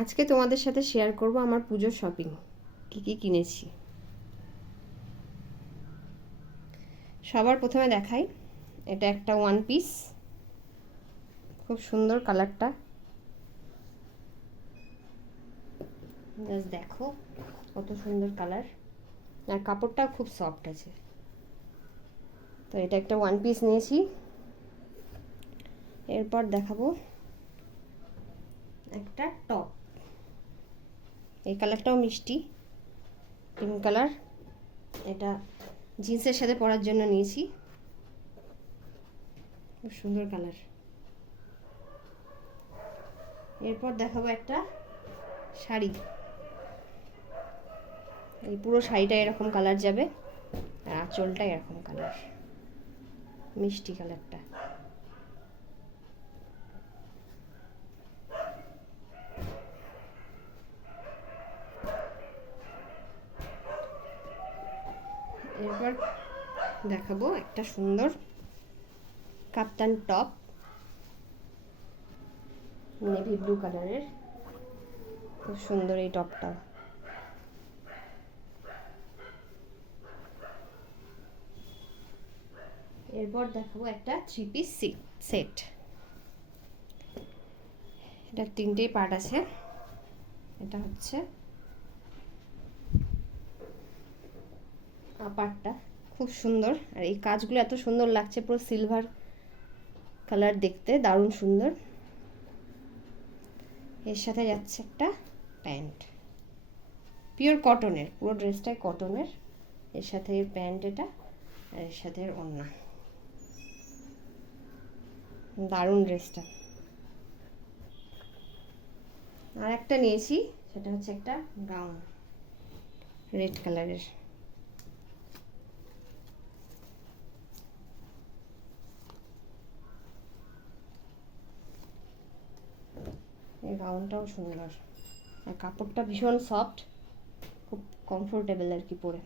আজকে তোমাদের সাথে শেয়ার করব আমার পুজোর শপিং কি কি কিনেছি। সবার প্রথমে দেখাই, এটা একটা ওয়ান পিস, খুব সুন্দর কালারটা, জাস্ট দেখো কত সুন্দর কালার, আর কাপড়টাও খুব সফট আছে। তো এটা একটা ওয়ান পিস নিয়েছি। এরপর দেখাবো একটা টপ, এই কালারটাও মিষ্টি পিঙ্ক কালার, এটা জিন্সের সাথে পরার জন্য নিয়েছি, খুব সুন্দর কালার। এরপর দেখাবো একটা শাড়ি, এই পুরো শাড়িটা এরকম কালার যাবে, আর আঁচলটা এরকম কালার, মিষ্টি কালারটা। এরপর দেখাবো একটা সুন্দর কাপ্তান টপ, নেভি ব্লু কালারের, খুব সুন্দর এই টপটা। এরপর দেখাবো একটা থ্রি পিস সেট, এটা তিনটেই পার্ট আছে। এটা হচ্ছে আপারটা, খুব সুন্দর, আর এই কাজগুলো এত সুন্দর লাগছে, পুরো সিলভার কালার, দেখতে দারুণ সুন্দর। এর সাথে যাচ্ছে একটা প্যান্ট, পিওর কটনের, পুরো ড্রেসটাই কটনের, এর সাথে এর প্যান্ট এটা, আর এর সাথে এর ওড়না, দারুণ ড্রেসটা। আর একটা নিয়েছি, সেটা হচ্ছে একটা গাউন রেড কালারের, এই গাউনটাও সুন্দর, আর কাপড়টা ভীষণ সফট, খুব কমফোর্টেবল আর কি পরে।